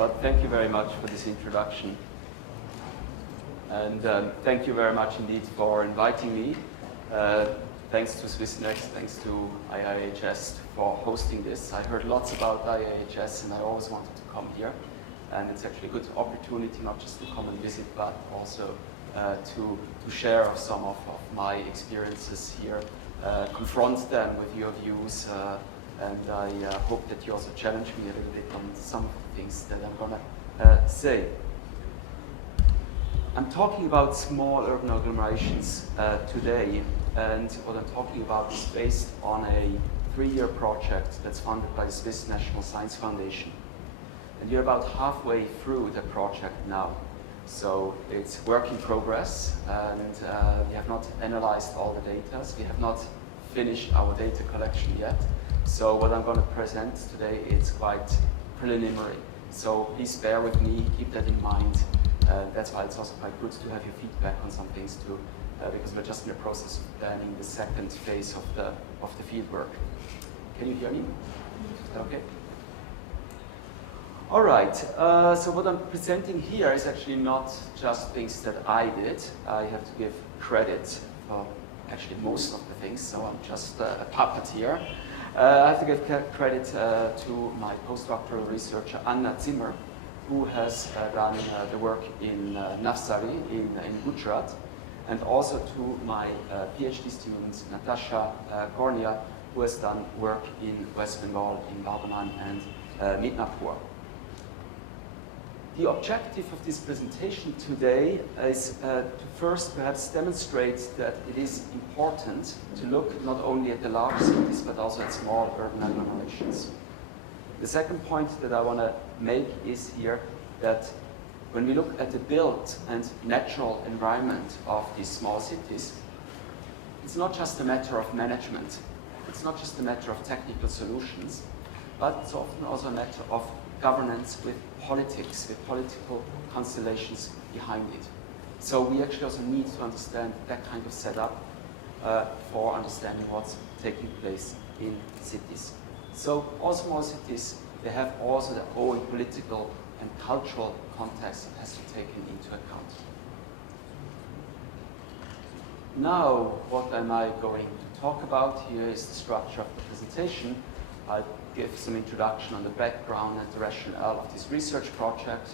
But thank you very much for this introduction. And thank you very much indeed for inviting me. Thanks to Swissnex, thanks to IIHS for hosting this. I heard lots about IIHS and I always wanted to come here. And it's actually a good opportunity not just to come and visit, but also to share some of my experiences here, confront them with your views, and I hope that you also challenge me a little bit on some of the things that I'm going to say. I'm talking about small urban agglomerations today, and what I'm talking about is based on a 3-year project that's funded by the Swiss National Science Foundation. And you're about halfway through the project now. So it's work in progress, and we have not analyzed all the data. We have not finished our data collection yet. So what I'm going to present today is quite preliminary. So please bear with me, keep that in mind. That's why it's also quite good to have your feedback on some things too, because we're just in the process of planning the second phase of the field work. Can you hear me? Okay. All right, so what I'm presenting here is actually not just things that I did. I have to give credit for actually most of the things, so I'm just a puppet here. I have to give credit to my postdoctoral researcher, Anna Zimmer, who has done the work in Navsari in Gujarat, and also to my PhD student, Natasha Kornia, who has done work in West Bengal, in Lausanne and Midnapur. The objective of this presentation today is to first perhaps demonstrate that it is important to look not only at the large cities but also at small urban agglomerations. The second point that I want to make is here that when we look at the built and natural environment of these small cities, it's not just a matter of management, it's not just a matter of technical solutions, but it's often also a matter of governance with politics, with political constellations behind it. So we actually also need to understand that kind of setup for understanding what's taking place in cities. So all small cities, they have also their own political and cultural context that has to be taken into account. Now, what am I going to talk about? Here is the structure of the presentation. I'll give some introduction on the background and the rationale of this research project.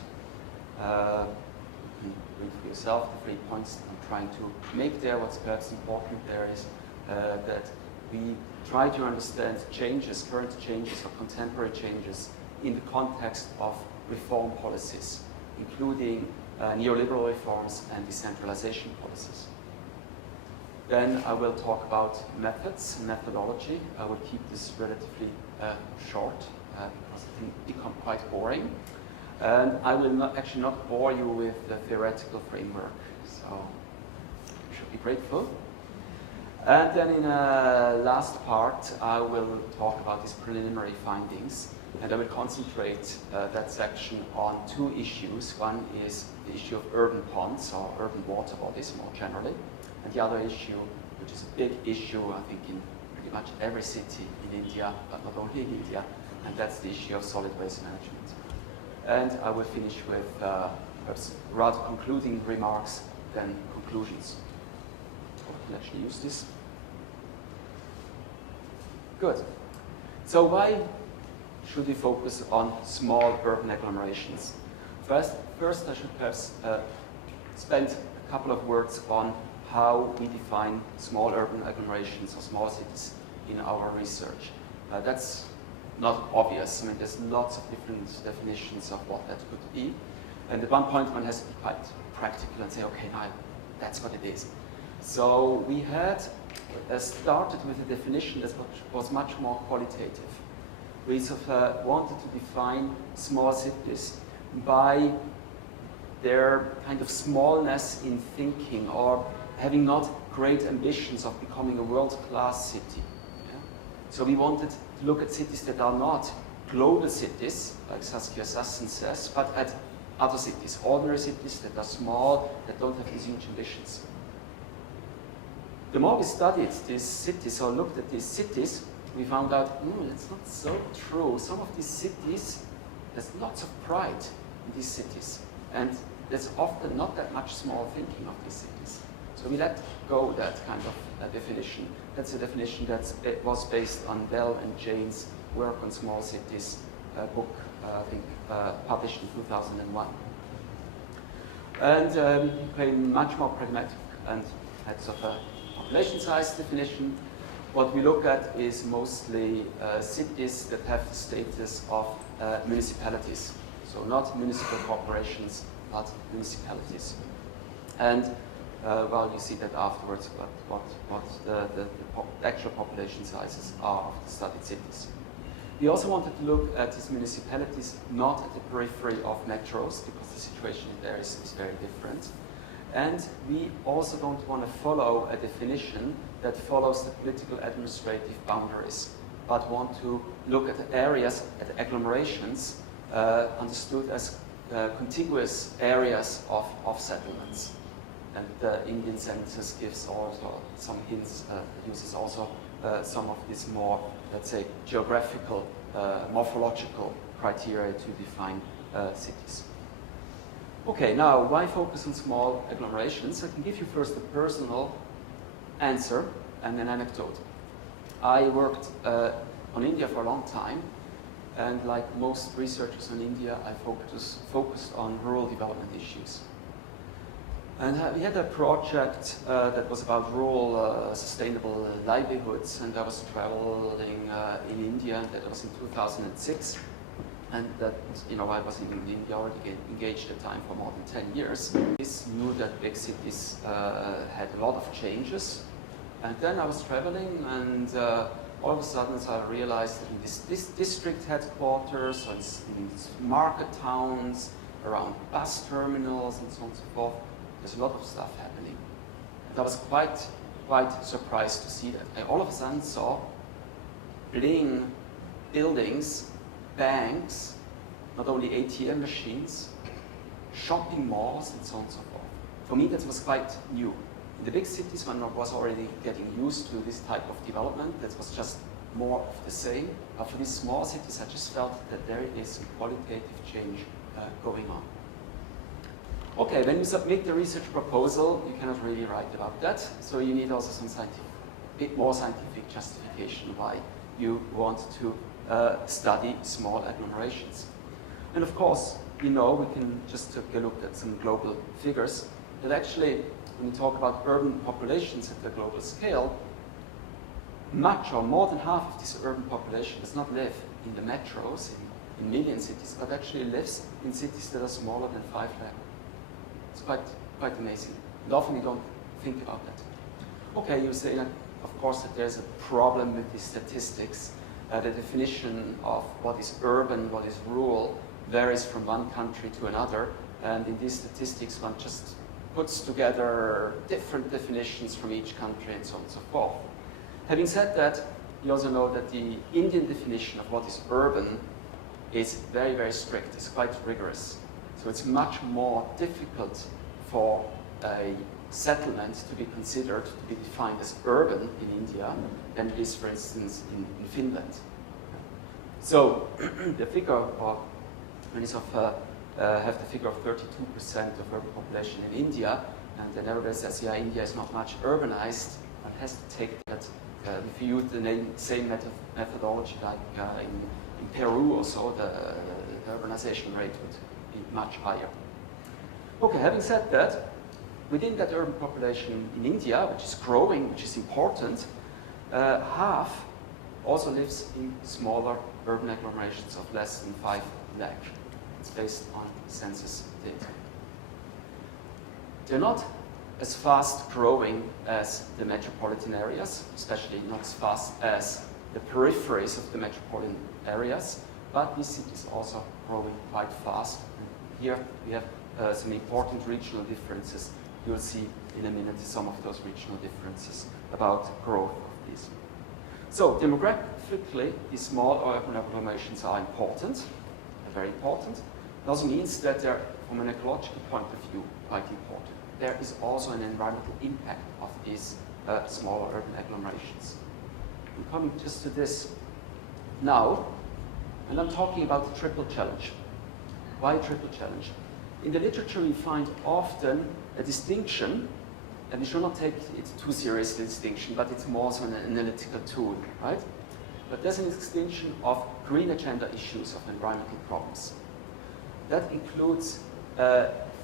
You can read for yourself the 3 points I'm trying to make there. What's perhaps important there is that we try to understand changes, current changes or contemporary changes in the context of reform policies, including neoliberal reforms and decentralization policies. Then I will talk about methods and methodology. I will keep this relatively short because it can become quite boring. And I will actually not bore you with the theoretical framework, so you should be grateful. And then in a last part, I will talk about these preliminary findings, and I will concentrate that section on 2 issues. One is the issue of urban ponds or urban water bodies more generally, and the other issue, which is a big issue, I think, in pretty much every city in India, but not only in India, and that's the issue of solid waste management. And I will finish with perhaps rather concluding remarks than conclusions. I can actually use this. Good. So why should we focus on small urban agglomerations? First I should perhaps spend a couple of words on how we define small urban agglomerations or small cities in our research. That's not obvious. I mean, there's lots of different definitions of what that could be. And at one point, one has to be quite practical and say, okay, now that's what it is. So we had started with a definition that was much more qualitative. We sort of wanted to define small cities by their kind of smallness in thinking or having not great ambitions of becoming a world-class city. Yeah? So we wanted to look at cities that are not global cities, like Saskia Sassen says, but at other cities, ordinary cities that are small, that don't have these huge ambitions. The more we studied these cities or looked at these cities, we found out, that's not so true. Some of these cities, there's lots of pride in these cities, and there's often not that much small thinking of these cities. So we let go that kind of definition. That's a definition that was based on Bell and Jane's work on small cities book, I think, published in 2001. And he became much more pragmatic and had sort of a population size definition. What we look at is mostly cities that have the status of municipalities. So not municipal corporations, but municipalities. And well, you see that afterwards what the actual population sizes are of the studied cities. We also wanted to look at these municipalities not at the periphery of metros, because the situation there is very different. And we also don't want to follow a definition that follows the political administrative boundaries, but want to look at areas, at agglomerations, understood as contiguous areas of settlements. And the Indian census gives also some hints, uses also some of these more, let's say, geographical, morphological criteria to define cities. Okay, now why focus on small agglomerations? I can give you first a personal answer and an anecdote. I worked on India for a long time, and like most researchers on India, I focused on rural development issues. And we had a project that was about rural sustainable livelihoods, and I was traveling in India, and that was in 2006. And that, you know, I was in India already engaged at the time for more than 10 years. I knew that big cities had a lot of changes. And then I was traveling, and all of a sudden I realized that in this district headquarters, or in these market towns, around bus terminals and so on and so forth, there's a lot of stuff happening. And I was quite surprised to see that. I all of a sudden saw bling buildings, banks, not only ATM machines, shopping malls, and so on and so forth. For me, that was quite new. In the big cities, one was already getting used to this type of development. That was just more of the same. But for these small cities, I just felt that there is a qualitative change going on. Okay, when you submit the research proposal, you cannot really write about that. So you need also some bit more scientific justification why you want to study small agglomerations. And of course, you know, we can just take a look at some global figures that actually, when we talk about urban populations at the global scale, much or more than half of this urban population does not live in the metros, in million cities, but actually lives in cities that are smaller than 5 lakh. It's quite amazing. And often we don't think about that. Okay, you say, of course, that there's a problem with these statistics. The definition of what is urban, what is rural, varies from one country to another. And in these statistics, one just puts together different definitions from each country and so on and so forth. Having said that, you also know that the Indian definition of what is urban is very, very strict. It's quite rigorous. So it's much more difficult for a settlement to be considered to be defined as urban in India than it is, for instance, in Finland. So the figure, or when you sort of have the figure of 32% of urban population in India, and then everybody says, yeah, India is not much urbanized, one has to take that, if you use the same methodology like in Peru or so, the urbanization rate would be much higher. Okay, having said that, within that urban population in India, which is growing, which is important, half also lives in smaller urban agglomerations of less than 5 lakh. It's based on census data. They're not as fast growing as the metropolitan areas, especially not as fast as the peripheries of the metropolitan areas, but these cities also growing quite fast. And here we have some important regional differences. You'll see in a minute some of those regional differences about growth of these. So demographically, these small urban agglomerations are important, very important. It also means that they're, from an ecological point of view, quite important. There is also an environmental impact of these smaller urban agglomerations. I'm coming just to this now, and I'm talking about the triple challenge. Why a triple challenge? In the literature, we find often a distinction, and we should not take it too seriously, distinction, but it's more so an analytical tool, right? But there's an extinction of green agenda issues of environmental problems. That includes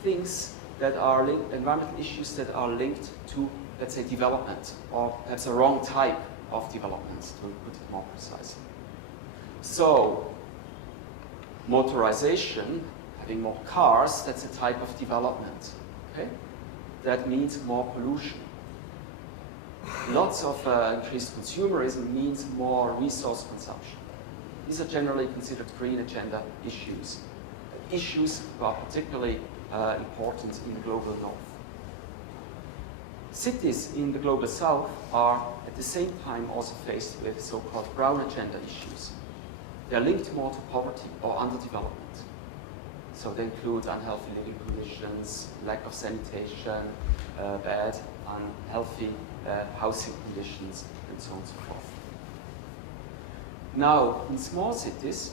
things that are linked, environmental issues that are linked to, let's say, development, or perhaps a wrong type of development, to put it more precisely. So, motorization, having more cars, that's a type of development. Okay? That means more pollution. Lots of increased consumerism means more resource consumption. These are generally considered green agenda issues. Issues that are particularly important in the global north. Cities in the global south are at the same time also faced with so-called brown agenda issues. They are linked more to poverty or underdevelopment. So they include unhealthy living conditions, lack of sanitation, bad, unhealthy housing conditions, and so on and so forth. Now, in small cities,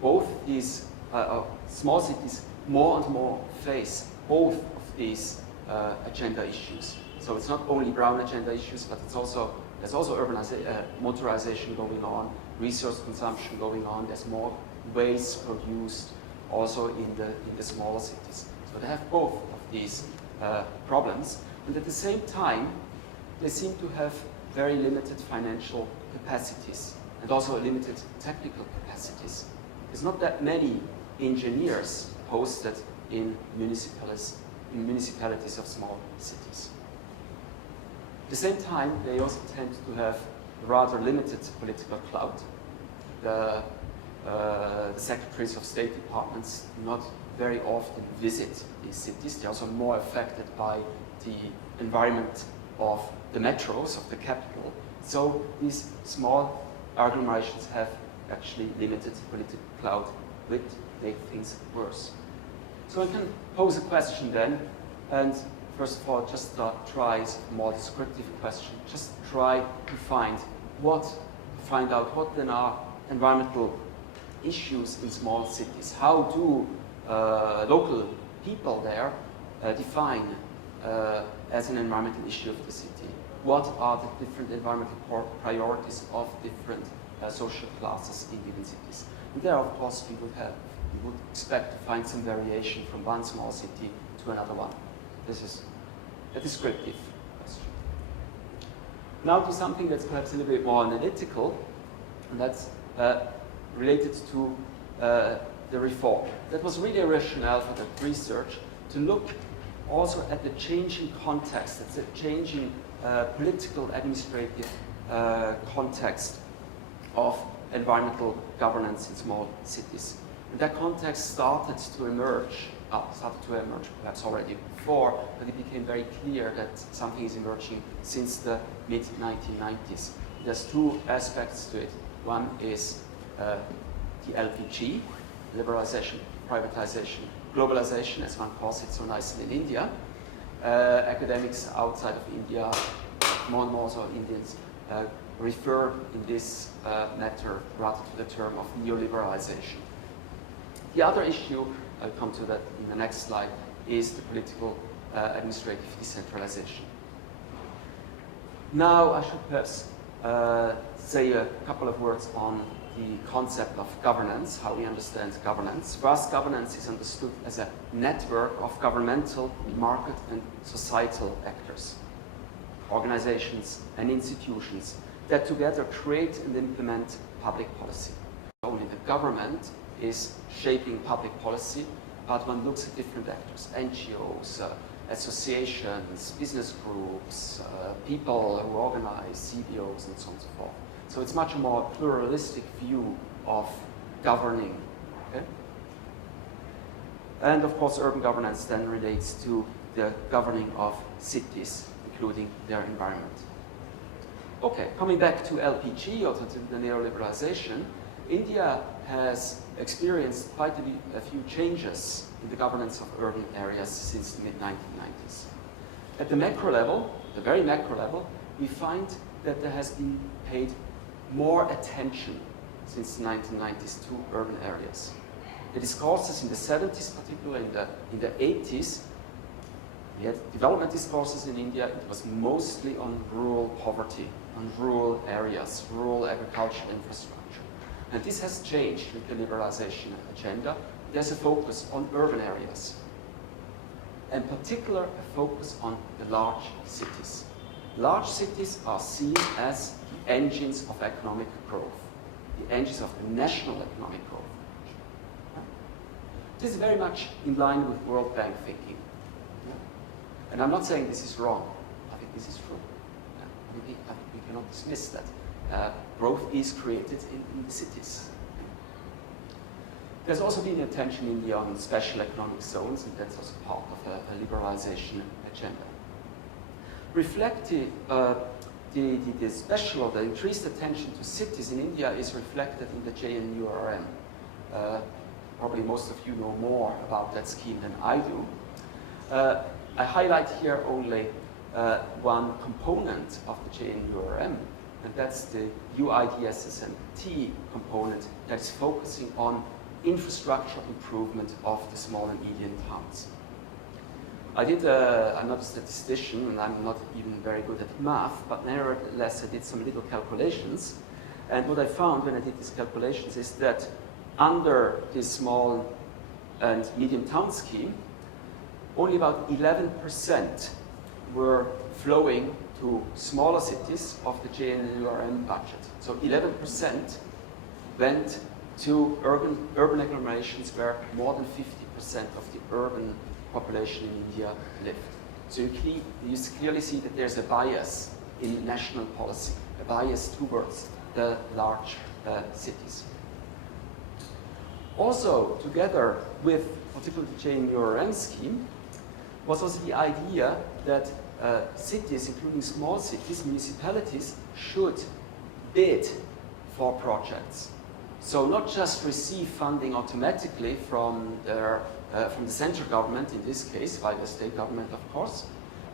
both these small cities more and more face both of these agenda issues. So it's not only brown agenda issues, but it's also, there's also motorization going on, resource consumption going on, there's more waste produced also in the smaller cities. So they have both of these problems, and at the same time, they seem to have very limited financial capacities and also limited technical capacities. There's not that many engineers posted in municipalities of small cities. At the same time, they also tend to have rather limited political clout. The secretaries of state departments do not very often visit these cities. They're also more affected by the environment of the metros, of the capital. So these small agglomerations have actually limited political clout, which make things worse. So I can pose a question then, and first of all, just try a more descriptive question. Just try to find out what then are environmental issues in small cities. How do local people there define as an environmental issue of the city? What are the different environmental priorities of different social classes in given cities? And there, of course, we would expect to find some variation from one small city to another one. This is a descriptive question. Now to something that's perhaps a little bit more analytical, and that's related to the reform. That was really a rationale for that research, to look also at the changing context, at the changing political, administrative context of environmental governance in small cities. And that context started to emerge perhaps already before, but it became very clear that something is emerging since the mid-1990s. There's two aspects to it. One is the LPG, liberalization, privatization, globalization, as one calls it so nicely in India. Academics outside of India, more and more so Indians, refer in this matter rather to the term of neoliberalization. The other issue, I'll come to that in the next slide, is the political administrative decentralization. Now I should perhaps say a couple of words on the concept of governance, how we understand governance. For us, governance is understood as a network of governmental, market, and societal actors, organizations, and institutions that together create and implement public policy. Only the government is shaping public policy, but one looks at different actors, NGOs, associations, business groups, people who organize, CBOs, and so on and so forth. So it's much more pluralistic view of governing. Okay? And of course, urban governance then relates to the governing of cities, including their environment. Okay, coming back to LPG, or to the neoliberalization, India has experienced quite a few changes in the governance of urban areas since the mid-1990s. At the macro level, the very macro level, we find that there has been paid more attention since the 1990s to urban areas. the discourses in the 70s, particularly in the 80s, we had development discourses in India. It was mostly on rural poverty, on rural areas, rural agricultural infrastructure. And this has changed with the liberalization agenda. There's a focus on urban areas. In particular, a focus on the large cities. Large cities are seen as the engines of economic growth, the engines of the national economic growth. This is very much in line with World Bank thinking. And I'm not saying this is wrong. I think this is true. I think we cannot dismiss that. Growth is created in the cities. There's also been attention in India on special economic zones, and that's also part of a liberalization agenda. Reflected, the special or the increased attention to cities in India is reflected in the JNURM. Probably most of you know more about that scheme than I do. I highlight here only one component of the JNURM, and that's the UIDSSMT component that is focusing on infrastructure improvement of the small and medium towns. I'm not a statistician, and I'm not even very good at math, but nevertheless I did some little calculations. And what I found when I did these calculations is that under this small and medium town scheme, only about 11% were flowing to smaller cities of the JNURM budget. So 11% went to urban agglomerations where more than 50% of the urban population in India lived. So you clearly see that there's a bias in national policy, a bias towards the large cities. Also, together with particularly the JNURM scheme, was also the idea that cities, including small cities, municipalities, should bid for projects. So not just receive funding automatically from the central government, in this case, by the state government, of course,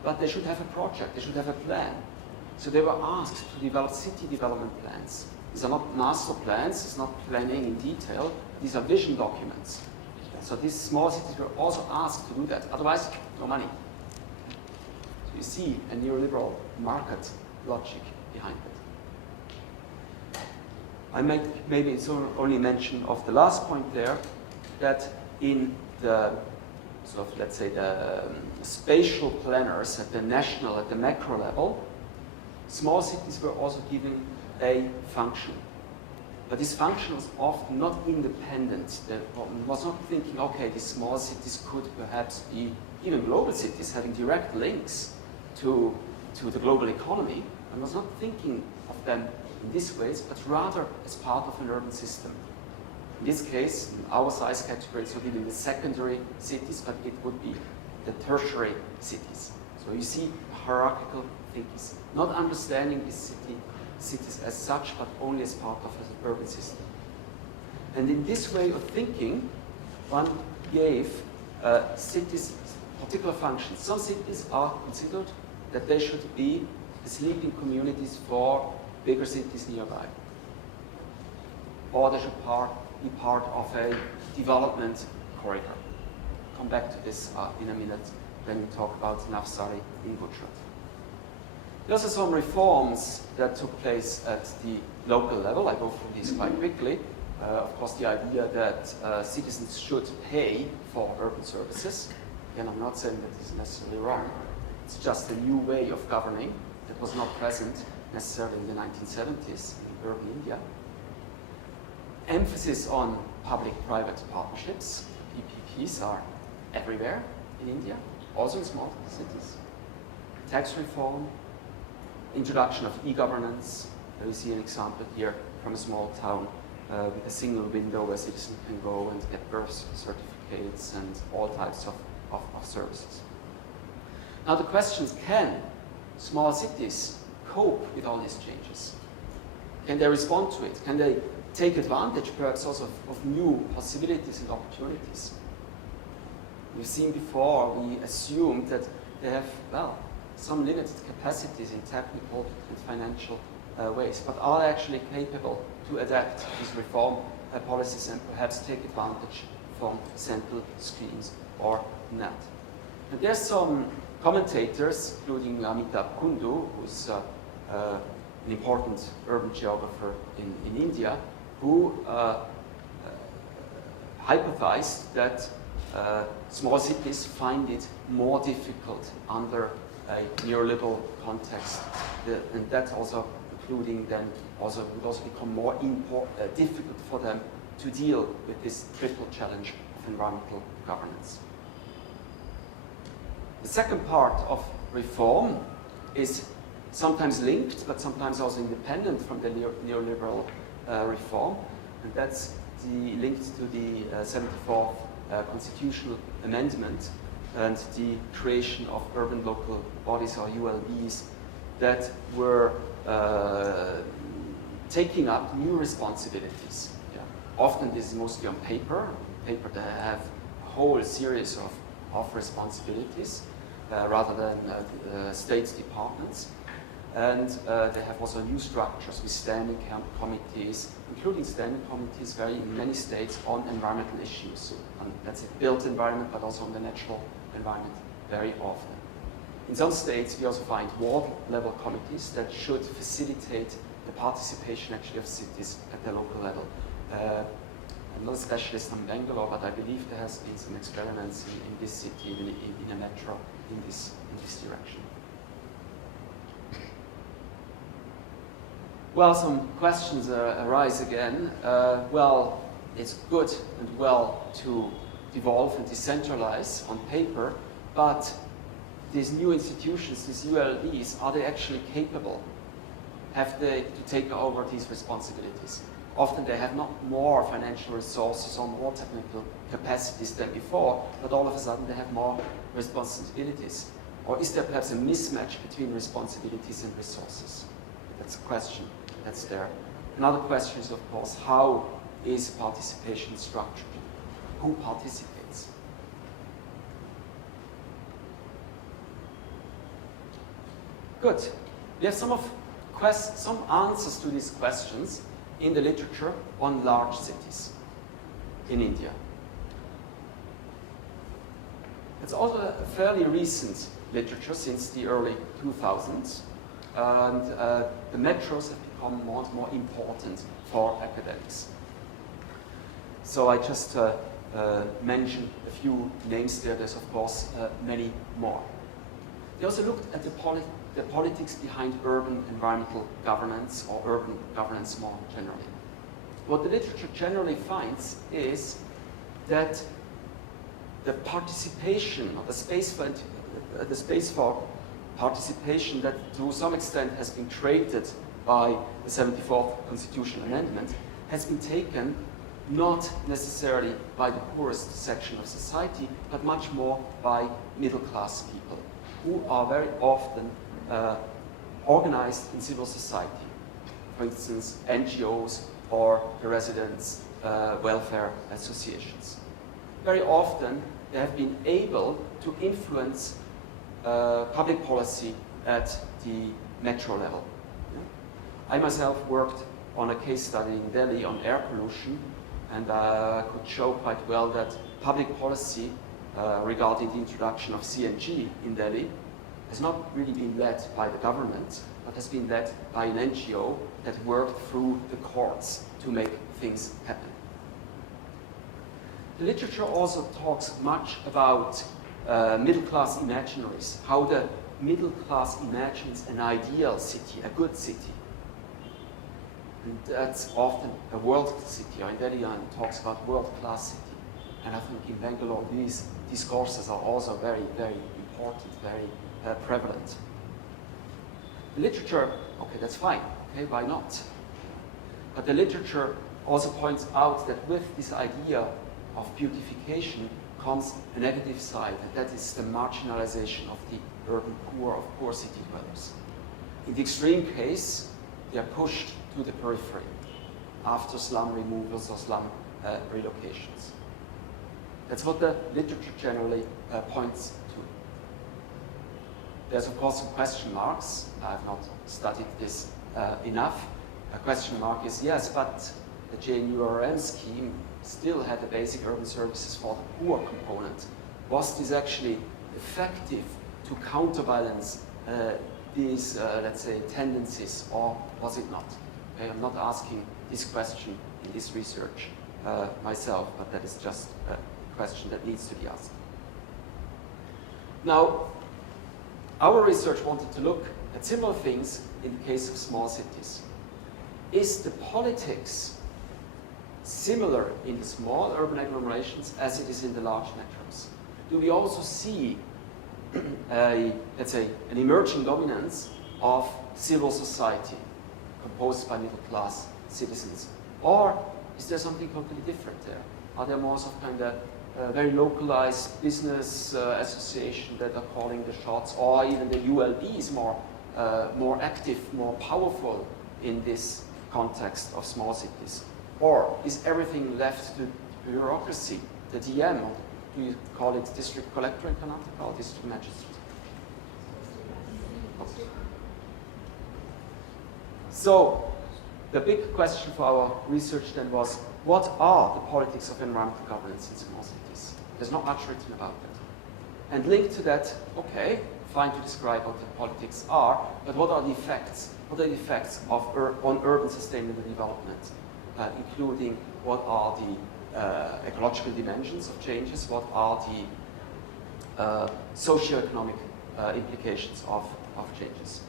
but they should have a project, they should have a plan. So they were asked to develop city development plans. These are not master plans, it's not planning in detail, these are vision documents. So these small cities were also asked to do that, otherwise, no money. So you see a neoliberal market logic behind it. I maybe only mention of the last point there, that in the sort of, let's say, the spatial planners at the national, at the macro level, small cities were also given a function. But this function was often not independent. They was not thinking, okay, these small cities could perhaps be even global cities having direct links to the global economy. I was not thinking of them in this ways, but rather as part of an urban system. In this case, in our size category, it's not even the secondary cities, but it would be the tertiary cities. So you see hierarchical thinkings, not understanding these cities as such, but only as part of an urban system. And in this way of thinking, one gave cities particular functions. Some cities are considered that they should be the sleeping communities for bigger cities nearby. Or they should be part of a development corridor. Come back to this in a minute when we talk about Navsari in Gujarat. There are also some reforms that took place at the local level. I go through these quite quickly. Of course, the idea that citizens should pay for urban services. Again, I'm not saying that this is necessarily wrong. It's just a new way of governing that was not present necessarily in the 1970s in urban India. Emphasis on public-private partnerships. PPPs are everywhere in India, also in small cities. Tax reform, introduction of e-governance. You see an example here from a small town with a single window where citizens can go and get birth certificates and all types of services. Now the question is, can small cities cope with all these changes? Can they respond to it? Can they take advantage perhaps also of new possibilities and opportunities? We've seen before, we assumed that they have, well, some limited capacities in technical and financial ways, but are actually capable to adapt these reform policies and perhaps take advantage from central screens or net. And there's some commentators, including Amitabh Kundu, who's an important urban geographer in India, who hypothesized that small cities find it more difficult under a neoliberal context, and that also including then also would also become more difficult for them to deal with this triple challenge of environmental governance. The second part of reform is sometimes linked, but sometimes also independent from the neoliberal reform, and that's linked to the 74th constitutional amendment and the creation of urban local bodies, or ULBs, that were taking up new responsibilities. Yeah. Often this is mostly on paper that have a whole series of responsibilities rather than state departments. And they have also new structures with standing committees, including standing committees in many states on environmental issues. So on, let's say, built environment, but also on the natural environment very often. In some states, we also find ward-level committees that should facilitate the participation actually of cities at the local level. I'm not a specialist on Bangalore, but I believe there has been some experiments in this city, in a metro, in this direction. Well, some questions arise again. Well, it's good and well to devolve and decentralize on paper, but these new institutions, these ULBs, are they actually capable? Have they to take over these responsibilities? Often they have not more financial resources or more technical capacities than before, but all of a sudden they have more responsibilities. Or is there perhaps a mismatch between responsibilities and resources? That's a question that's there. Another question is, of course, how is participation structured? Who participates? Good. We have some answers to these questions in the literature on large cities in India. It's also a fairly recent literature since the early 2000s, and the metros have become more and more important for academics. So I just mentioned a few names there. There's of course many more. They also looked at the politics behind urban environmental governance, or urban governance more generally. What the literature generally finds is that the participation, or the space for participation that to some extent has been created by the 74th Constitutional Amendment, has been taken not necessarily by the poorest section of society, but much more by middle-class people, who are very often organized in civil society. For instance, NGOs or the residents' welfare associations. Very often, they have been able to influence public policy at the metro level. I myself worked on a case study in Delhi on air pollution, and could show quite well that public policy regarding the introduction of CNG in Delhi has not really been led by the government, but has been led by an NGO that worked through the courts to make things happen. The literature also talks much about middle-class imaginaries, how the middle class imagines an ideal city, a good city. And that's often a world city, or in Delhi talks about world-class city. And I think in Bangalore these discourses are also very, very important, very prevalent. The literature, okay, that's fine, okay, why not? But the literature also points out that with this idea of beautification comes a negative side, and that is the marginalization of the urban poor, of poor city dwellers. In the extreme case, they are pushed to the periphery after slum removals or slum relocations. That's what the literature generally points to. There's of course some question marks. I have not studied this enough. A question mark is, yes, but the JNURM scheme still had the basic urban services for the poor component. Was this actually effective to counterbalance these, let's say, tendencies, or was it not? Okay, I'm not asking this question in this research myself, but that is just a question that needs to be asked. Now, our research wanted to look at similar things in the case of small cities. Is the politics similar in the small urban agglomerations as it is in the large metros? Do we also see let's say, an emerging dominance of civil society composed by middle-class citizens? Or is there something completely different there? Are there more sort of kind of very localized business association that are calling the shots, or even the ULB is more active, more powerful in this context of small cities? Or is everything left to bureaucracy, the DM, or do you call it district collector in Karnataka or district magistrate? So the big question for our research then was, what are the politics of environmental governance in small cities? There's not much written about that. And linked to that, okay, fine to describe what the politics are, but what are the effects? What are the effects of on urban sustainable development, including what are the ecological dimensions of changes, what are the socioeconomic implications of changes.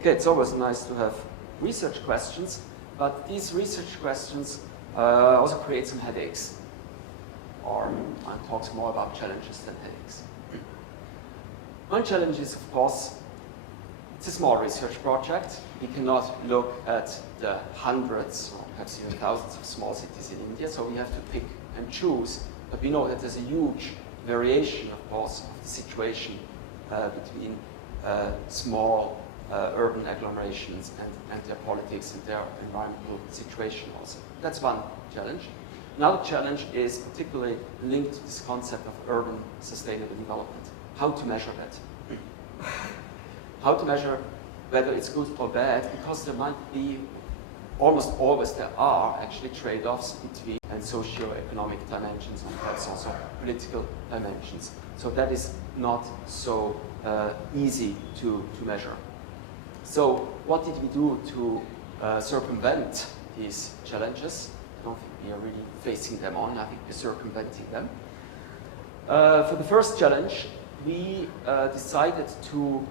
Okay, it's always nice to have research questions, but these research questions also create some headaches, or one talks more about challenges than headaches. One challenge is, of course, it's a small research project. We cannot look at the hundreds or perhaps even thousands of small cities in India, so we have to pick and choose. But we know that there's a huge variation, of course, of the situation between small urban agglomerations and their politics and their environmental situation also. That's one challenge. Another challenge is particularly linked to this concept of urban sustainable development. How to measure that? How to measure whether it's good or bad, because there might be, almost always there are actually trade-offs between and socio-economic dimensions and perhaps also political dimensions. So that is not so easy to measure. So what did we do to circumvent these challenges? I don't think we are really facing them on, I think we're circumventing them. For the first challenge, we decided to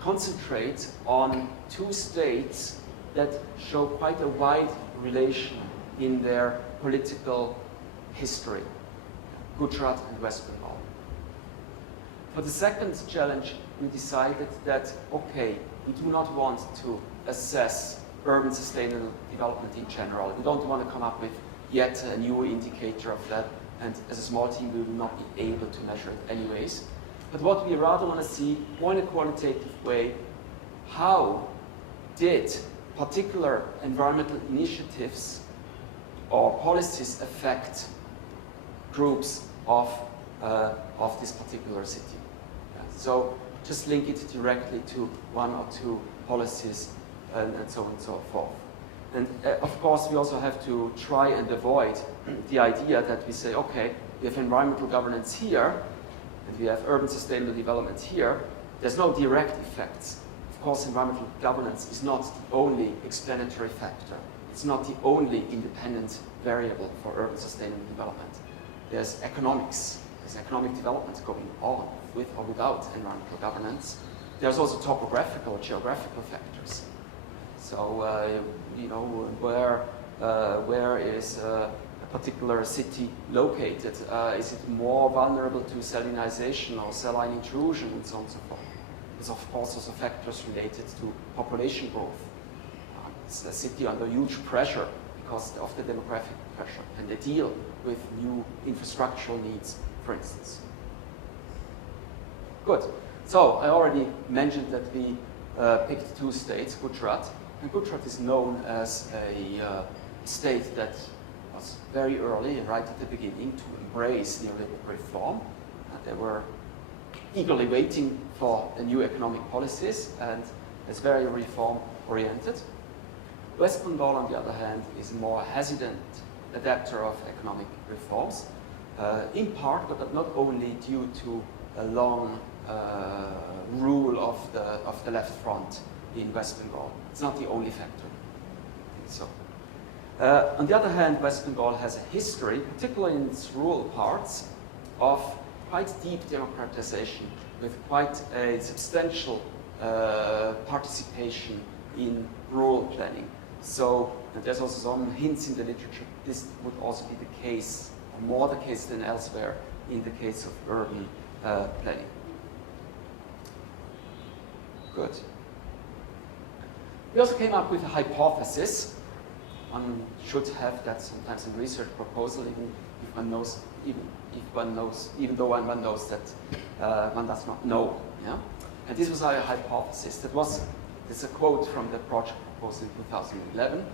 concentrate on two states that show quite a wide relation in their political history, Gujarat and West Bengal. For the second challenge, we decided that, okay, we do not want to assess urban sustainable development in general. We don't want to come up with yet a new indicator of that, and as a small team, we will not be able to measure it anyways. But what we rather want to see, more in a qualitative way, how did particular environmental initiatives or policies affect groups of this particular city. Yeah. So just link it directly to one or two policies and so on and so forth. And of course, we also have to try and avoid the idea that we say, okay, we have environmental governance here, and we have urban sustainable development here. There's no direct effects. Of course, environmental governance is not the only explanatory factor. It's not the only independent variable for urban sustainable development. There's economics. There's economic development going on with or without environmental governance. There's also topographical, geographical factors. So, you know, where is a particular city located? Is it more vulnerable to salinization or saline intrusion and so on and so forth? There's of course also factors related to population growth. It's a city under huge pressure because of the demographic pressure, and they deal with new infrastructural needs, for instance. Good. So I already mentioned that we picked two states, Gujarat. And Gujarat is known as a state that was very early and right at the beginning to embrace neoliberal reform. They were eagerly waiting for the new economic policies and is very reform oriented. West Bengal, on the other hand, is a more hesitant adapter of economic reforms, in part, but not only due to a long rule of the left front in West Bengal. It's not the only factor. So, on the other hand, West Bengal has a history, particularly in its rural parts, of quite deep democratization, with quite a substantial participation in rural planning. So there's also some hints in the literature this would also be the case, or more the case than elsewhere, in the case of urban planning. Good. We also came up with a hypothesis. One should have that sometimes in research proposal, even if one knows, even though one knows that one does not know. Yeah? And this was our hypothesis. There's a quote from the project proposal in 2011.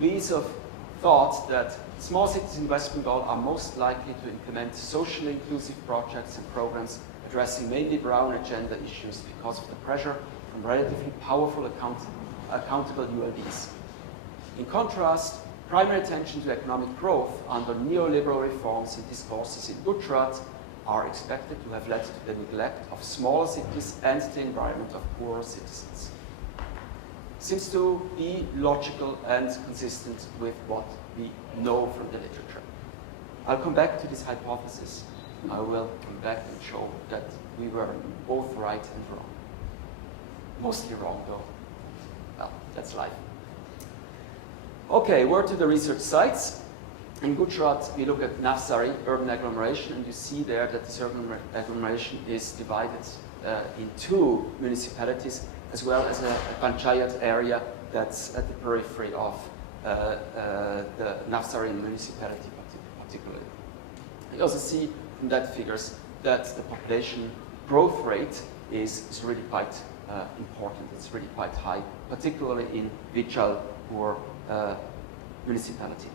We sort of thought that small cities in West Bengal are most likely to implement socially inclusive projects and programs addressing mainly brown agenda issues because of the pressure from relatively powerful accountable ULBs. In contrast, primary attention to economic growth under neoliberal reforms and discourses in Gujarat are expected to have led to the neglect of smaller cities and the environment of poorer citizens. Seems to be logical and consistent with what we know from the literature. I'll come back to this hypothesis. I will come back and show that we were both right and wrong. Mostly wrong, though. Well, that's life. Okay, word to the research sites. In Gujarat, we look at Navsari, urban agglomeration, and you see there that this urban agglomeration is divided in two municipalities, as well as a panchayat area that's at the periphery of the Navsari municipality particularly. You also see from that figures that the population growth rate is really quite important. It's really quite high, particularly in Vichalpur municipality.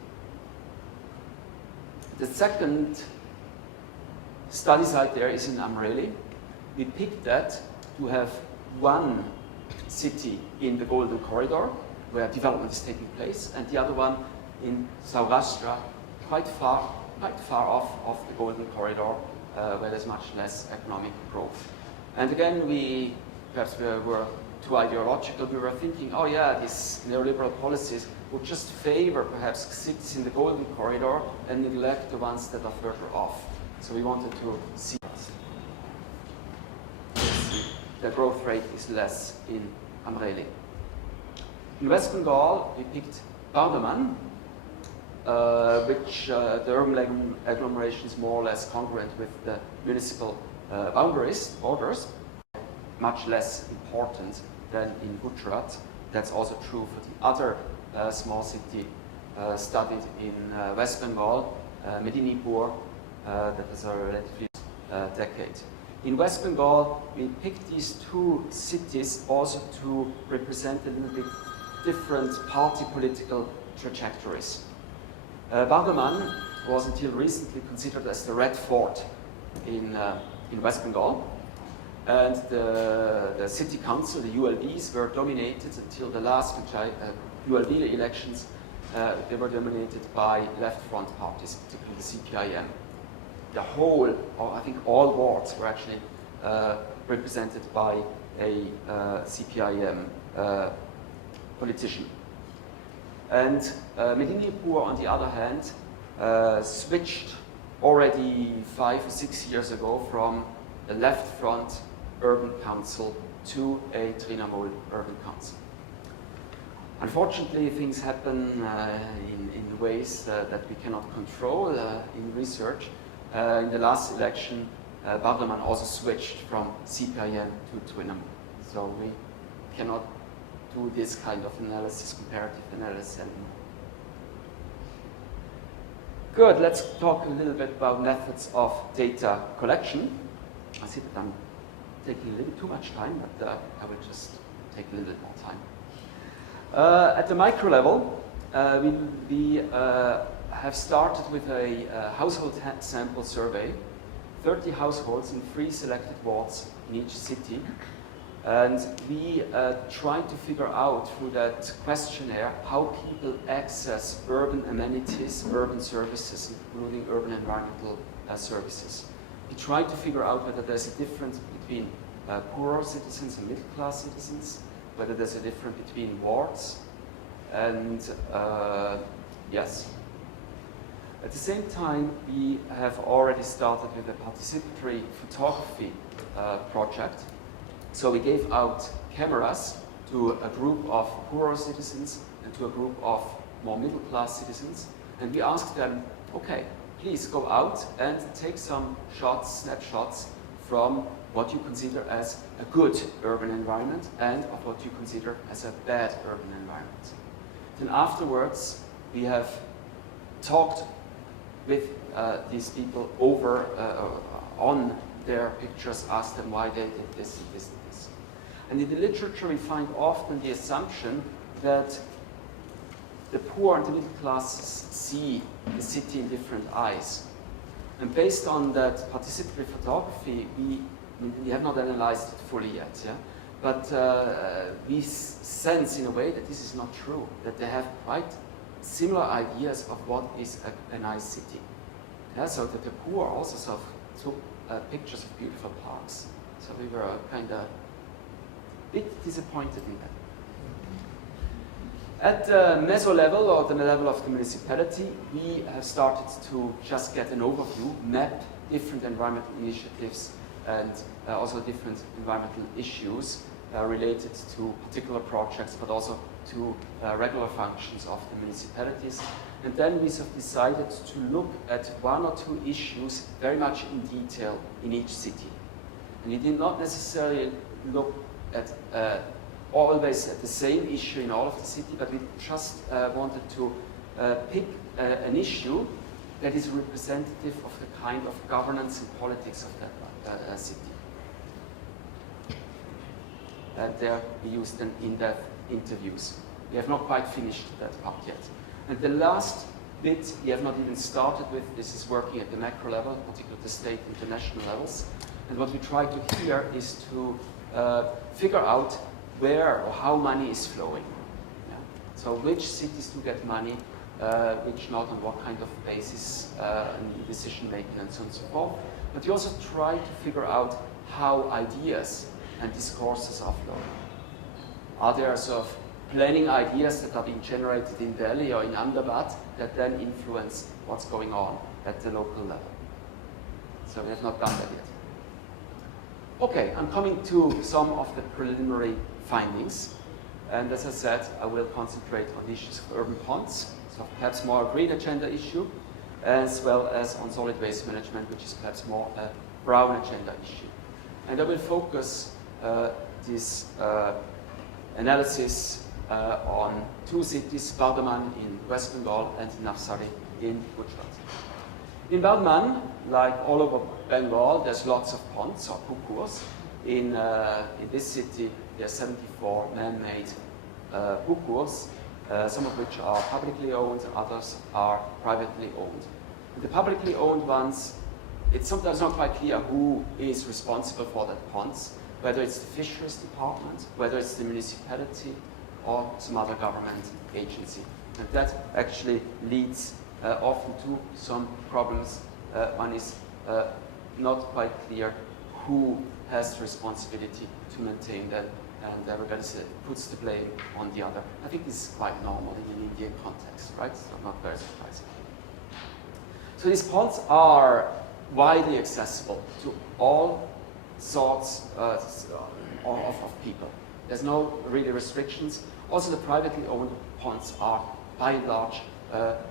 The second study site there is in Amreli. We picked that to have one city in the Golden Corridor, where development is taking place, and the other one in Saurashtra, quite far off of the Golden Corridor, where there's much less economic growth. And again, perhaps we were too ideological. We were thinking, oh yeah, these neoliberal policies would just favor perhaps cities in the Golden Corridor and neglect the ones that are further off. So we wanted to see the growth rate is less in Amreli. In West Bengal, we picked Bardhaman, which the urban agglomeration is more or less congruent with the municipal borders, much less important than in Gujarat. That's also true for the other small city studied in West Bengal, Medinipur, that is a relatively decade. In West Bengal, we picked these two cities also to represent a little bit different party political trajectories. Bardhaman was until recently considered as the Red Fort in West Bengal. And the city council, the ULBs, were dominated until the last ULB elections. They were dominated by left front parties, particularly the CPIM. The whole, or I think all wards, were actually represented by a CPIM politician. And Medinipur, on the other hand, switched already 5 or 6 years ago from the left front urban council to a Trinamool urban council. Unfortunately, things happen in ways that we cannot control in research. In the last election, Bardhaman also switched from CPIM to Trinamool. So we cannot do this kind of analysis, comparative analysis anymore. Good, let's talk a little bit about methods of data collection. I see that I'm taking a little too much time, but I will just take a little bit more time. At the micro level, we have started with a household sample survey, 30 households in 3 selected wards in each city. And we tried to figure out through that questionnaire how people access urban amenities, urban services, including urban environmental services. We tried to figure out whether there's a difference between poorer citizens and middle-class citizens, whether there's a difference between wards, and yes. At the same time, we have already started with a participatory photography project. So we gave out cameras to a group of poorer citizens and to a group of more middle-class citizens, and we asked them, okay, please go out and take some shots, snapshots from what you consider as a good urban environment and of what you consider as a bad urban environment. Then afterwards, we have talked with these people over on their pictures, asked them why they did this and this and this. And in the literature, we find often the assumption that the poor and the middle classes see the city in different eyes. And based on that participatory photography, we have not analyzed it fully yet, yeah? But we sense in a way that this is not true, that they have quite similar ideas of what is a nice city. Yeah, so that the poor also sort of took pictures of beautiful parks. So we were kind of a bit disappointed in that. At the meso level, or the level of the municipality, we have started to just get an overview, map different environmental initiatives and also different environmental issues related to particular projects, but also to regular functions of the municipalities. And then we sort of decided to look at one or two issues very much in detail in each city. And we did not necessarily look at always at the same issue in all of the city, but we just wanted to pick an issue that is representative of the kind of governance and politics of that city. And there we used an in-depth interviews. We have not quite finished that part yet. And the last bit we have not even started with, this is working at the macro level, particularly the state and international levels. And what we try to here is to figure out where or how money is flowing. Yeah? So which cities do get money, which not, on what kind of basis, and decision making and so on and so forth. But we also try to figure out how ideas and discourses are flowing. Are there sort of planning ideas that are being generated in Delhi or in Ahmedabad that then influence what's going on at the local level? So we have not done that yet. Okay, I'm coming to some of the preliminary findings. And as I said, I will concentrate on the issues of urban ponds, so perhaps more a green agenda issue, as well as on solid waste management, which is perhaps more a brown agenda issue. And I will focus this analysis on two cities, Bardhaman in West Bengal and Navsari in Gujarat. In Bardhaman, like all over Bengal, there's lots of ponds or pukurs. In this city, there are 74 man-made pukurs, some of which are publicly owned, others are privately owned. And the publicly owned ones, it's sometimes not quite clear who is responsible for that ponds, whether it's the fisheries department, whether it's the municipality, or some other government agency. And that actually leads often to some problems. One is not quite clear who has the responsibility to maintain that, and everybody puts the blame on the other. I think this is quite normal in an Indian context, right? So not very surprising. So these ponds are widely accessible to all sorts of people. There's no really restrictions. Also, the privately owned ponds are, by and large,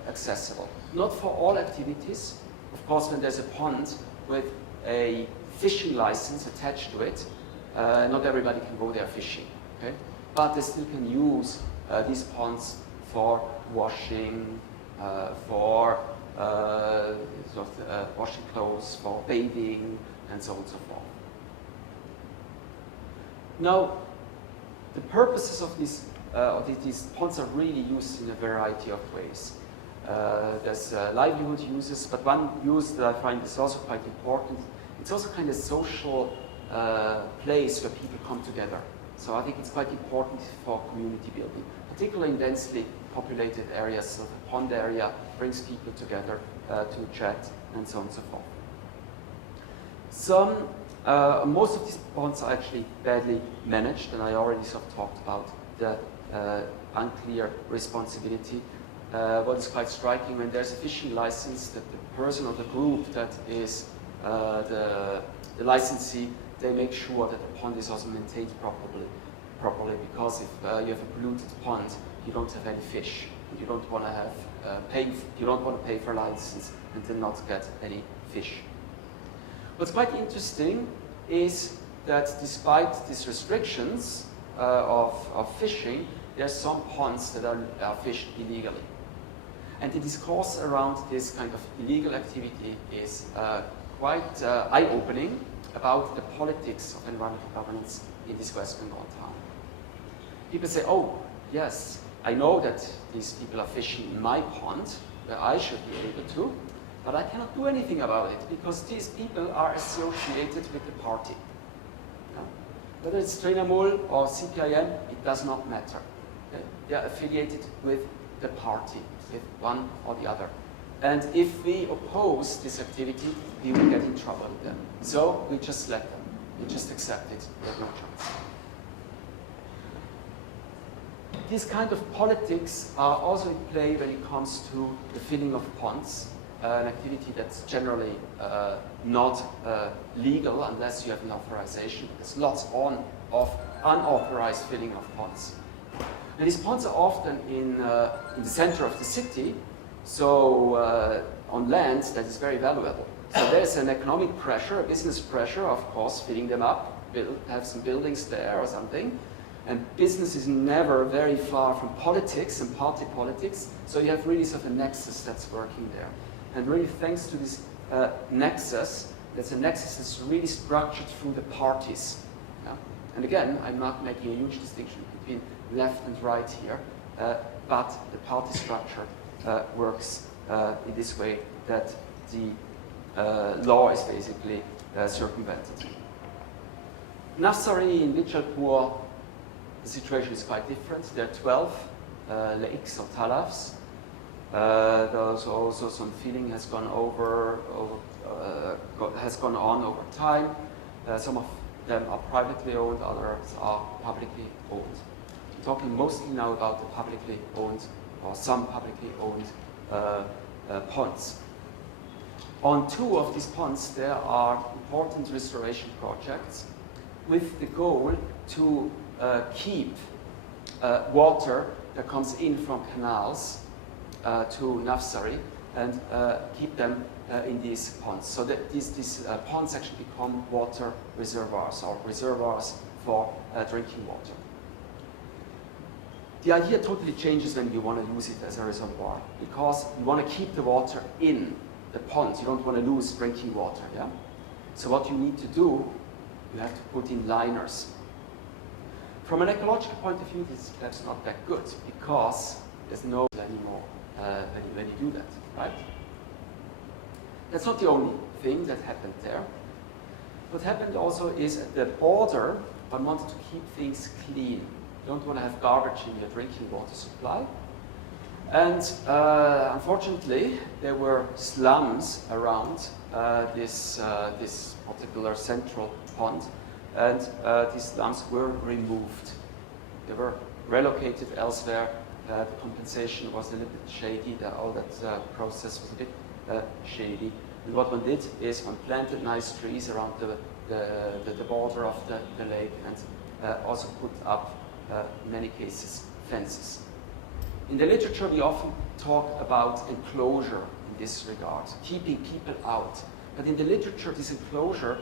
accessible. Not for all activities. Of course, when there's a pond with a fishing license attached to it, not everybody can go there fishing. Okay? But they still can use these ponds for washing, for washing clothes, for bathing, and so on and so forth. Now, the purposes of these ponds are really used in a variety of ways. There's livelihood uses, but one use that I find is also quite important. It's also kind of social place where people come together. So I think it's quite important for community building, particularly in densely populated areas. So the pond area brings people together to chat and so on and so forth. Most of these ponds are actually badly managed, and I already sort of talked about the unclear responsibility. What is quite striking, when there's a fishing license, that the person or the group that is the licensee, they make sure that the pond is also maintained properly, because if you have a polluted pond, you don't have any fish, and you don't want to have you don't want to pay for a license and then not get any fish. What's quite interesting is that despite these restrictions of fishing, there are some ponds that are fished illegally. And the discourse around this kind of illegal activity is quite eye-opening about the politics of environmental governance in this West Bengal town. People say, oh, yes, I know that these people are fishing in my pond, where I should be able to, but I cannot do anything about it, because these people are associated with the party. Yeah? Whether it's Trinamool or CPIM, it does not matter. Okay? They are affiliated with the party, with one or the other. And if we oppose this activity, we will get in trouble with them. So we just let them. We just accept it. We have no choice. These kind of politics are also in play when it comes to the filling of ponds, an activity that's generally not legal unless you have an authorization. There's lots of unauthorized filling of ponds. And these ponds are often in the center of the city, so on land that is very valuable. So there's an economic pressure, a business pressure, of course, filling them up, have some buildings there or something. And business is never very far from politics and party politics, so you have really sort of a nexus that's working there. And really thanks to this nexus, that's a nexus that's really structured through the parties. Yeah? And again, I'm not making a huge distinction between left and right here, but the party structure works in this way that the law is basically circumvented. Navsari in Vichalpur, the situation is quite different. There are 12 lakes or talafs. There's also some filling has gone on over time. Some of them are privately owned, others are publicly owned. I'm talking mostly now about the publicly owned or some publicly owned ponds. On 2 of these ponds, there are important restoration projects with the goal to keep water that comes in from canals to Navsari and keep them in these ponds. So that these ponds actually become water reservoirs or reservoirs for drinking water. The idea totally changes when you want to use it as a reservoir, because you want to keep the water in the ponds. You don't want to lose drinking water. Yeah? So what you need to do, you have to put in liners. From an ecological point of view, this is perhaps not that good, because there's no anymore when you do that, right? That's not the only thing that happened there. What happened also is at the border, I wanted to keep things clean. You don't want to have garbage in your drinking water supply. And unfortunately, there were slums around this particular central pond. And these slums were removed. They were relocated elsewhere. The compensation was a little bit shady. All that process was a bit shady. And what one did is one planted nice trees around the border of the lake, and also put up, in many cases, fences. In the literature, we often talk about enclosure in this regard, keeping people out. But in the literature, this enclosure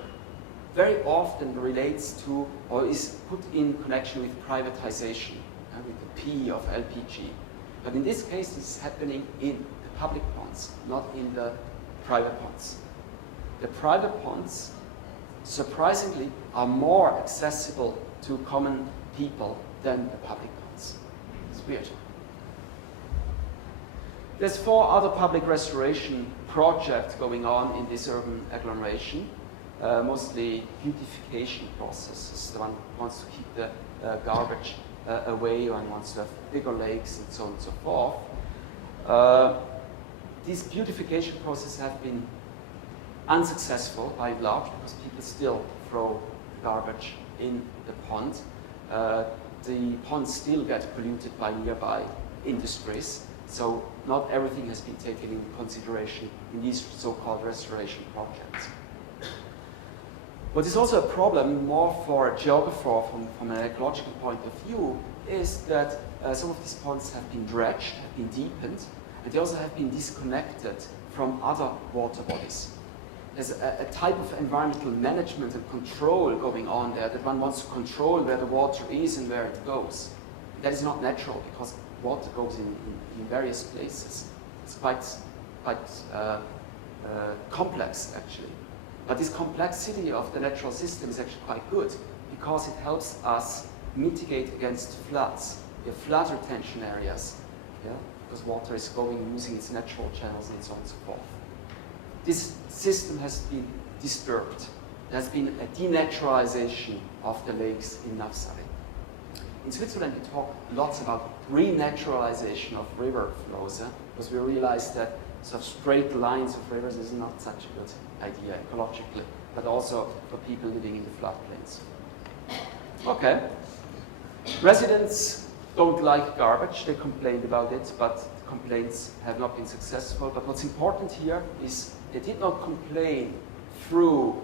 very often relates to, or is put in connection with privatization, with the P of LPG. But in this case, this is happening in the public ponds, not in the private ponds. The private ponds, surprisingly, are more accessible to common people than the public ponds. It's weird. There's 4 other public restoration projects going on in this urban agglomeration. mostly beautification processes. The one wants to keep the garbage away, one wants to have bigger lakes, and so on and so forth. These beautification processes have been unsuccessful by and large because people still throw garbage in the pond. The ponds still get polluted by nearby industries, so not everything has been taken into consideration in these so-called restoration projects. What is also a problem more for a geographer from an ecological point of view is that some of these ponds have been dredged, have been deepened, and they also have been disconnected from other water bodies. There's a type of environmental management and control going on there, that one wants to control where the water is and where it goes. That is not natural because water goes in various places. It's quite complex actually. But this complexity of the natural system is actually quite good because it helps us mitigate against floods. We have flood retention areas, yeah, because water is going using its natural channels and so on and so forth. This system has been disturbed. There has been a denaturalization of the lakes in Lausanne. In Switzerland, we talk lots about renaturalization of river flows, because we realize that sort of straight lines of rivers is not such a good idea ecologically, but also for people living in the floodplains. Okay. Residents don't like garbage. They complained about it, but the complaints have not been successful. But what's important here is they did not complain through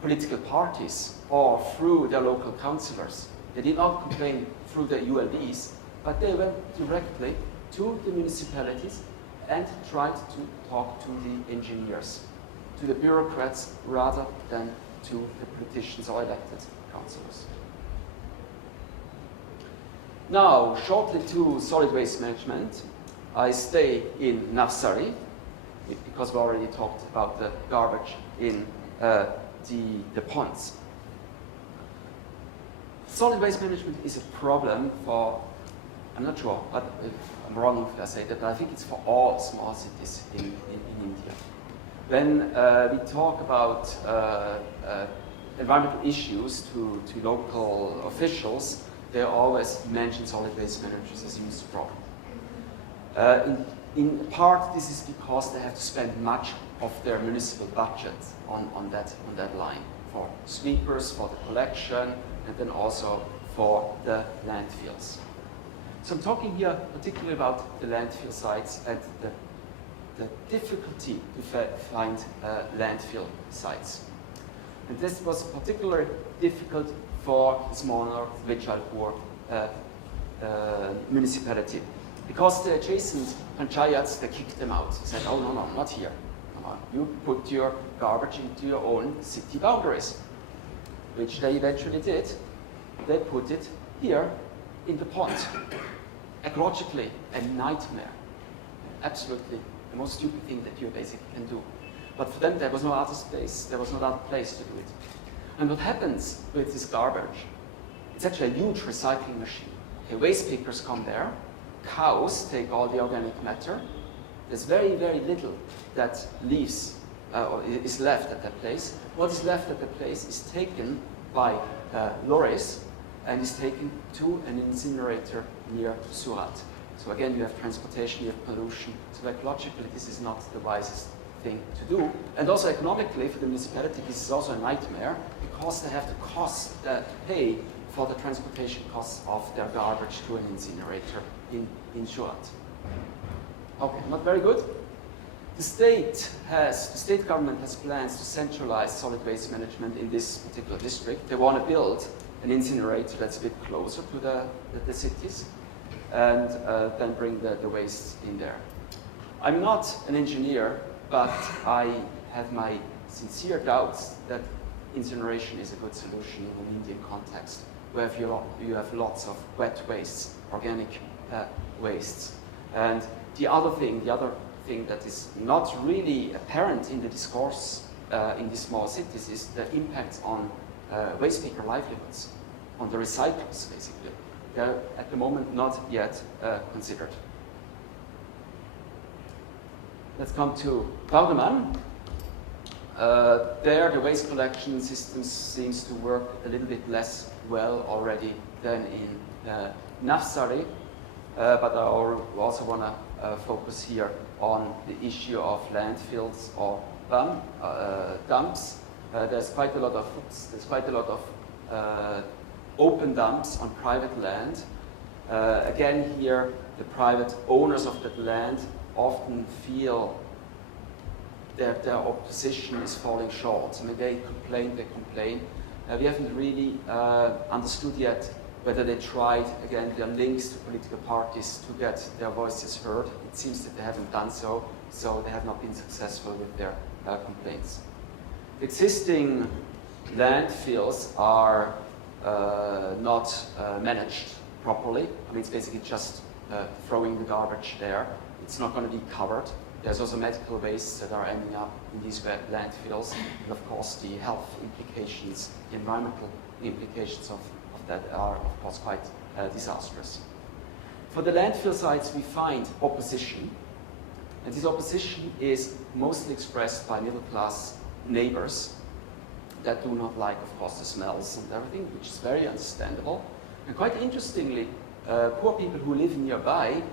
political parties or through their local councillors. They did not complain through the ULBs, but they went directly to the municipalities and tried to talk to the engineers, to the bureaucrats, rather than to the politicians or elected councillors. Now, shortly to solid waste management. I stay in Navsari, because we already talked about the garbage in the ponds. Solid waste management is a problem for, I'm not sure, but if I'm wrong if I say that, but I think it's for all small cities in India. When we talk about environmental issues to local officials, they always mention solid waste management as a huge problem. In part, this is because they have to spend much of their municipal budget on that line, for sweepers, for the collection, and then also for the landfills. So I'm talking here particularly about the landfill sites and the difficulty to find landfill sites. And this was particularly difficult for the smaller Vichalpur municipality, because the adjacent panchayats, they kicked them out. They said, oh, no, not here. You put your garbage into your own city boundaries, which they eventually did. They put it here in the pond. Ecologically, a nightmare. Absolutely the most stupid thing that you basically can do. But for them, there was no other space. There was no other place to do it. And what happens with this garbage? It's actually a huge recycling machine. Okay, waste pickers come there. Cows take all the organic matter. There's very, very little that leaves or is left at that place. What is left at that place is taken by lorries and is taken to an incinerator near Surat. So again, you have transportation, you have pollution. So ecologically, this is not the wisest thing to do. And also economically, for the municipality, this is also a nightmare because they have to pay for the transportation costs of their garbage to an incinerator in Surat. Okay, not very good. The state government has plans to centralize solid waste management in this particular district. They want to build an incinerator that's a bit closer to the cities and then bring the waste in there. I'm not an engineer, but I have my sincere doubts that incineration is a good solution in an Indian context, where you have lots of wet wastes, organic wastes. And the other thing that is not really apparent in the discourse in these small cities is the impact on waste picker livelihoods, on the recyclers, basically. They're at the moment not yet considered. Let's come to Vardaman. There, the waste collection system seems to work a little bit less well already than in Nafsari, but I also want to focus here on the issue of landfills or dumps. There's quite a lot of open dumps on private land. Again, here the private owners of that land often feel that their opposition is falling short. I mean, they complain. We haven't really understood yet whether they tried, again, their links to political parties to get their voices heard. It seems that they haven't done so, so they have not been successful with their complaints. Existing landfills are not managed properly. I mean, it's basically just throwing the garbage there. It's not going to be covered. There's also medical wastes that are ending up in these landfills, and of course the health implications, the environmental implications of that are of course quite disastrous. For the landfill sites we find opposition, and this opposition is mostly expressed by middle class neighbors that do not like, of course, the smells and everything, which is very understandable. And quite interestingly, poor people who live nearby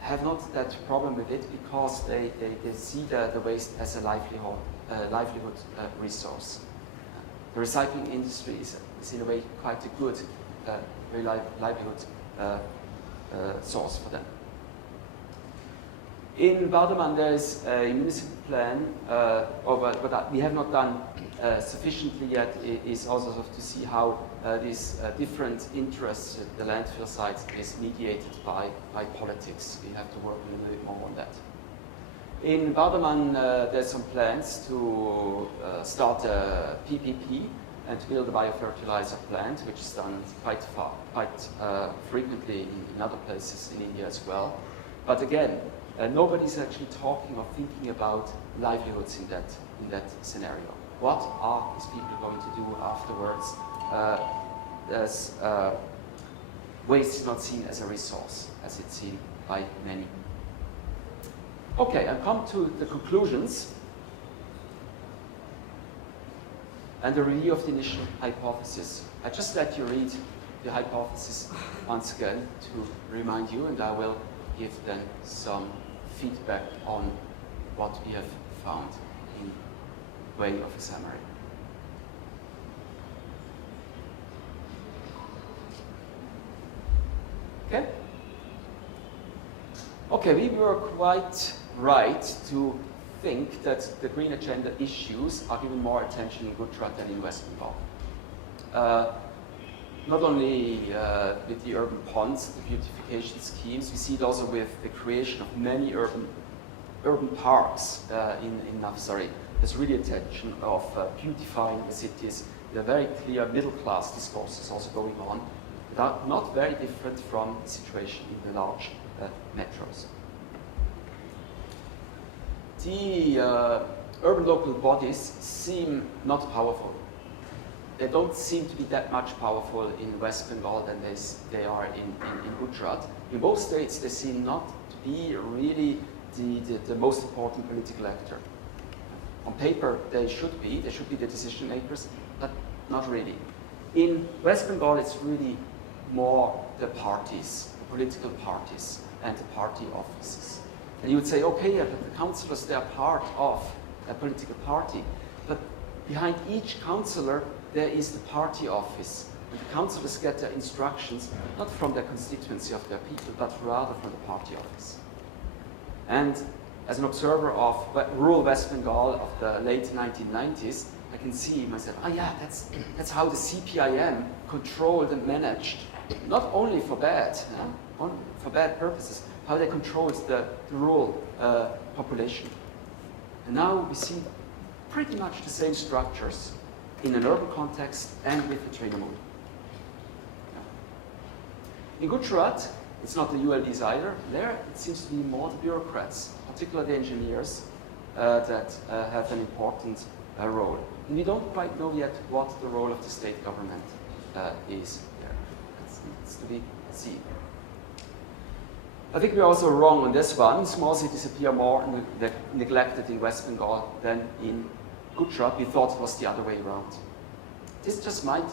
have not that problem with it because they see the waste as a livelihood resource. The recycling industry is in a way quite a good livelihood source for them. In Bardeman there is a municipal plan, but we have not done sufficiently yet, is also to see how these different interests at the landfill sites is mediated by politics. We have to work a little bit more on that. In Bardeman there's some plans to start a PPP and to build a biofertilizer plant, which is done quite frequently in other places in India as well. But again, nobody's actually talking or thinking about livelihoods in that scenario. What are these people going to do afterwards? Waste is not seen as a resource, as it's seen by many. Okay, I'll come to the conclusions and the review of the initial hypothesis. I just let you read the hypothesis once again to remind you, and I will give then some feedback on what we have found in way of a summary. Okay? Okay, we were quite right to think that the green agenda issues are given more attention in Gujarat than in West Bengal. Not only with the urban ponds, the beautification schemes, we see it also with the creation of many urban parks in Navsari. There's really attention of beautifying the cities. There are very clear middle-class discourses also going on that are not very different from the situation in the large metros. The urban local bodies seem not powerful. They don't seem to be that much powerful in West Bengal than they are in Gujarat. In both states, they seem not to be really the most important political actor. On paper, they should be the decision makers, but not really. In West Bengal, it's really more the parties, the political parties, and the party offices. And you would say, okay, yeah, but the councillors, they are part of a political party. But behind each councillor, there is the party office. And the councillors get their instructions not from their constituency of their people, but rather from the party office. And as an observer of rural West Bengal of the late 1990s, I can see myself, yeah, that's how the CPIM controlled and managed, not only for bad, for bad purposes, how they controlled the rural population. And now we see pretty much the same structures in an urban context and with the trainer mode. In Gujarat, it's not the ULDs either. There, it seems to be more the bureaucrats, particularly the engineers, that have an important role. And we don't quite know yet what the role of the state government is there. It's to be seen. I think we're also wrong on this one. Small cities appear more neglected in West Bengal than in Gujarat. We thought it was the other way around. This just might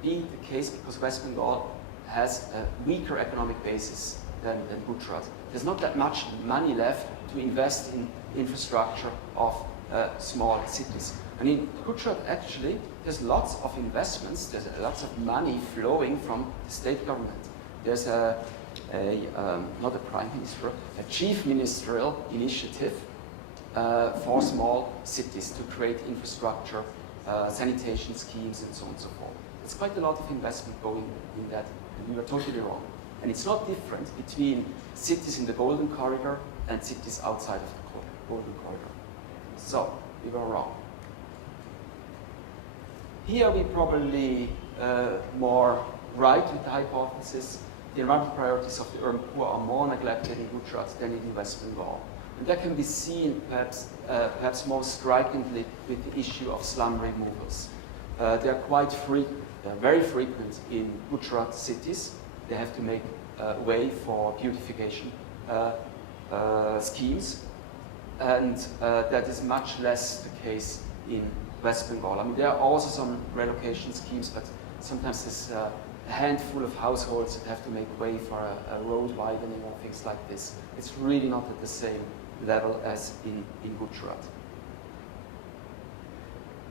be the case because West Bengal has a weaker economic basis than Gujarat. There's not that much money left to invest in infrastructure of small cities. And in Gujarat, actually, there's lots of investments, there's lots of money flowing from the state government. There's not a prime minister, a chief ministerial initiative for small cities to create infrastructure, sanitation schemes, and so on and so forth. There's quite a lot of investment going in that, and we were totally wrong. And it's not different between cities in the Golden Corridor and cities outside of the Golden Corridor. So, we were wrong. Here we probably more right with the hypothesis. The environmental priorities of the urban poor are more neglected in Gujarat than in West Bengal. And that can be seen perhaps most strikingly with the issue of slum removals. They are very frequent in Gujarat cities. They have to make way for beautification schemes. And that is much less the case in West Bengal. I mean, there are also some relocation schemes, but sometimes there's a handful of households that have to make way for a road widening or things like this. It's really not at the same level as in Gujarat.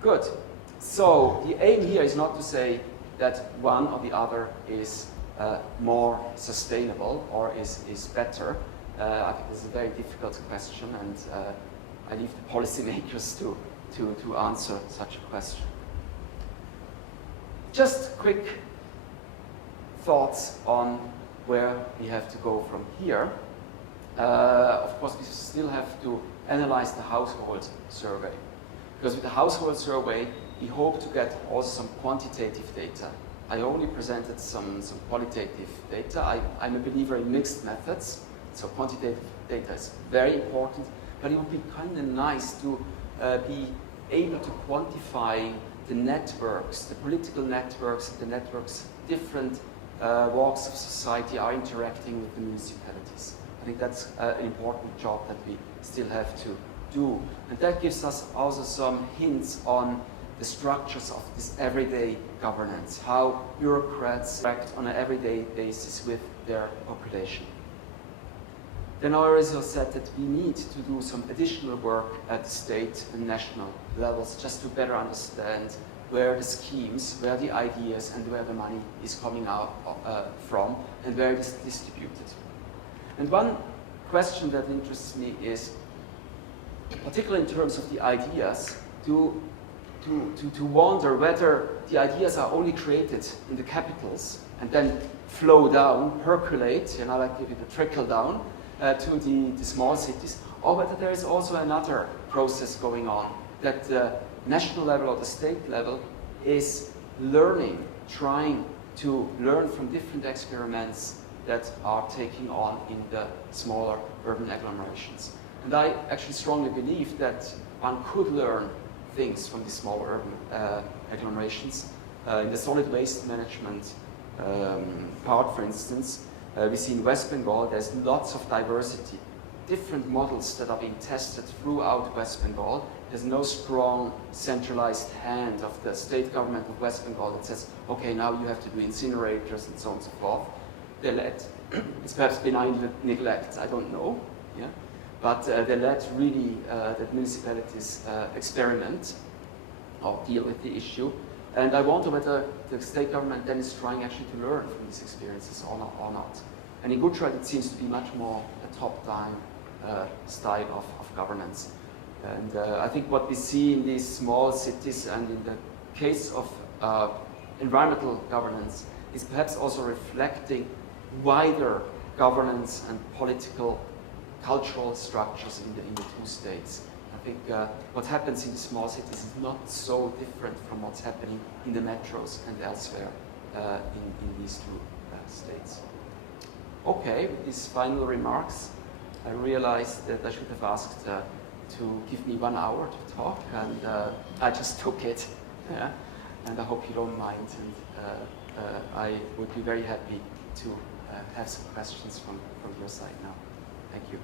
Good. So the aim here is not to say that one or the other is more sustainable or is better. I think this is a very difficult question, and I leave the policymakers to answer such a question. Just quick thoughts on where we have to go from here. Of course, we still have to analyze the household survey, because with the household survey, we hope to get also some quantitative data. I only presented some qualitative data. I'm a believer in mixed methods, so quantitative data is very important, but it would be kind of nice to be able to quantify the networks, the political networks, the networks different walks of society are interacting with the municipalities. I think that's an important job that we still have to do. And that gives us also some hints on the structures of this everyday governance, how bureaucrats act on an everyday basis with their population. Then I also said that we need to do some additional work at the state and national levels just to better understand where the schemes, where the ideas, and where the money is coming out from, and where it is distributed. And one question that interests me is, particularly in terms of the ideas, to wonder whether the ideas are only created in the capitals and then flow down, percolate, like give it a trickle down to the small cities, or whether there is also another process going on, that the national level or the state level is learning, trying to learn from different experiments that are taking on in the smaller urban agglomerations. And I actually strongly believe that one could learn things from the smaller urban agglomerations. In the solid waste management part, for instance, we see in West Bengal there's lots of diversity, different models that are being tested throughout West Bengal. There's no strong centralized hand of the state government of West Bengal that says, okay, now you have to do incinerators and so on and so forth. They let, it's perhaps benign neglect, I don't know, yeah? But they let really that municipalities experiment or deal with the issue. And I wonder whether the state government then is trying actually to learn from these experiences or not. And in Gujarat, it seems to be much more a top-down style of governance. And I think what we see in these small cities and in the case of environmental governance is perhaps also reflecting wider governance and political, cultural structures in the two states. I think what happens in the small cities is not so different from what's happening in the metros and elsewhere in these two states. Okay, with these final remarks, I realized that I should have asked to give me 1 hour to talk, and I just took it. And I hope you don't mind, and I would be very happy to have some questions from your side now. Thank you.